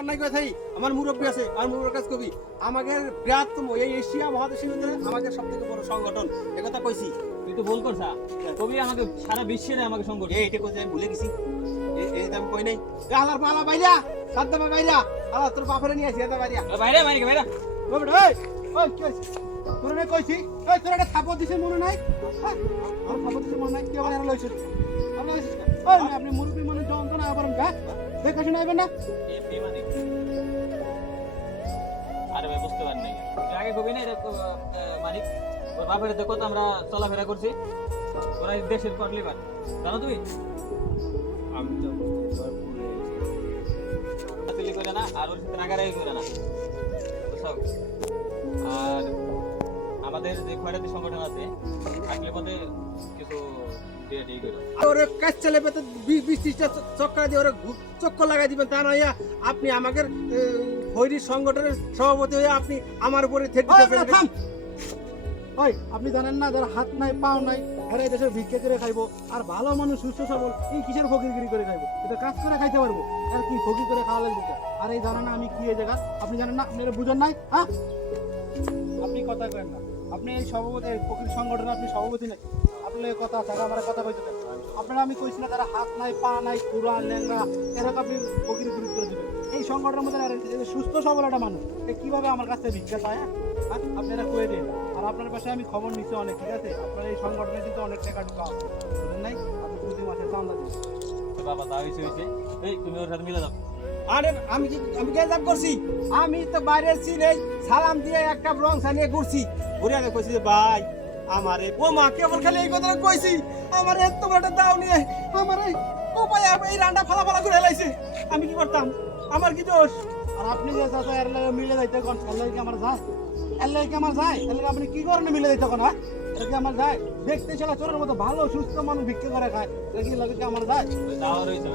অন্যায় করে থাই আমার মুরব্বী আছে আর মুরব্বীর কাছে কবি আমাদের বৃহত্তম এই এশিয়া মহাদেশের ভিতরে আমাদের সবথেকে বড় সংগঠন একথা কইছি। তুই তো ভুল করছা, কবি আমাকে সারা বিশ্বের আমাকে সংগঠন। এইটা কইছি আমি ভুলে গেছি, এই দাম কই নাই। এ আলার পালা বাইরা সাদ্দামা বাইরা আলা তোর বাপরে নিয়ে আসি এটা বাইরা বাইরে মারি বাইরে ওই ওই কি হইছে তোর নে কইছি ওই তোর একটা থাপড় দিছে মনে নাই হ্যাঁ আর থাপড় দিছে মনে নাই কি আবার লইছিস আমরা ওই আপনি মুরব্বী মনে যন্ত্রণা আবার হ্যাঁ দেখা শুনে আইবেন না এই মানে আরে ভাই বুঝতে পারেন নাই তুই আগে কবি না মানিক ওর বাপের তো কত আমরা চলাফেরা করছি, ওরা এই দেশের কটলিবার জানো তুমি। আমি তো তুলি করে না আর ওর সাথে নাগারাই করে না বুঝছো। আর আমাদের যে খয়রাতি সংগঠন আছে থাকলে পথে কিছু দিয়ে দিয়ে করো ওরে কাজ চলে পেতে 20-30টা চক্কর দিয়ে ওরে চক্কর লাগাই দিবেন তা নয় আপনি আমাদের খৈরি সংগঠনের সভাপতি হয়ে আপনি আমার উপরে থেট দিতেছেন। ওই আপনি জানেন না যারা হাত নাই পাও নাই এরা এই দেশের ভিক্ষা করে খাইবো আর ভালো মানুষ সুস্থ সবল এই কিসের ফকিরগিরি করে খাইবো, এটা কাজ করে খাইতে পারবো আর কি ফকির করে খাওয়া লাগবে। আর এই জানেন না আমি কি এই জায়গা আপনি জানেন না আপনারা বুঝেন নাই হ্যাঁ আপনি কথা করেন না আপনি এই সভাপতি ফকির সংগঠনে আপনি সভাপতি নাই আপনার কথা তারা আমার কথা কইতে দেন আপনারা আমি কইছি না তারা হাত নাই পা নাই পুরা লেঙ্গা এরকম আপনি ফকির বিরোধ করে দিবেন এই সংগঠনের মধ্যে সুস্থ সবল একটা মানুষ কিভাবে আমার কাছে ভিক্ষা পায় আপনারা কয়ে দিন। আর আপনার পাশে আমি খবর নিচ্ছি অনেক, ঠিক আছে আপনার এই সংগঠনে কিন্তু অনেক টাকা ঢুকা বুঝলেন নাই আপনি প্রতি মাসে চান্দা দিন। বাবা তা হয়েছে এই তুমি ওর সাথে মিলে যাও। আরে আমি কে যাব করছি আমি তো বাইরে ছিলেই সালাম দিয়ে একটা রং সানিয়ে ঘুরছি ঘুরে আগে কইছি যে ভাই আমারে ও মা কেবল খালি এই কথা কইছি আমারে এত বড় একটা দাও নিয়ে আমারে ও ভাই এই রান্না ফালা ফালা করে লাইছে আমি কি করতাম আমার কি দোষ। আর আপনি যে চাচা এর লাগে মিলে যাইতে কোন এর লাগে আমার যায় এর লাগে আমার যায় এর লাগে আপনি কি করেন মিলে যাইতে কোন হ্যাঁ এর কি আমার যায় দেখতে চলা চোরের মতো ভালো সুস্থ মানুষ ভিক্ষা করে খায় এর কি লাগে আমার যায় যাওয়ার হয়েছে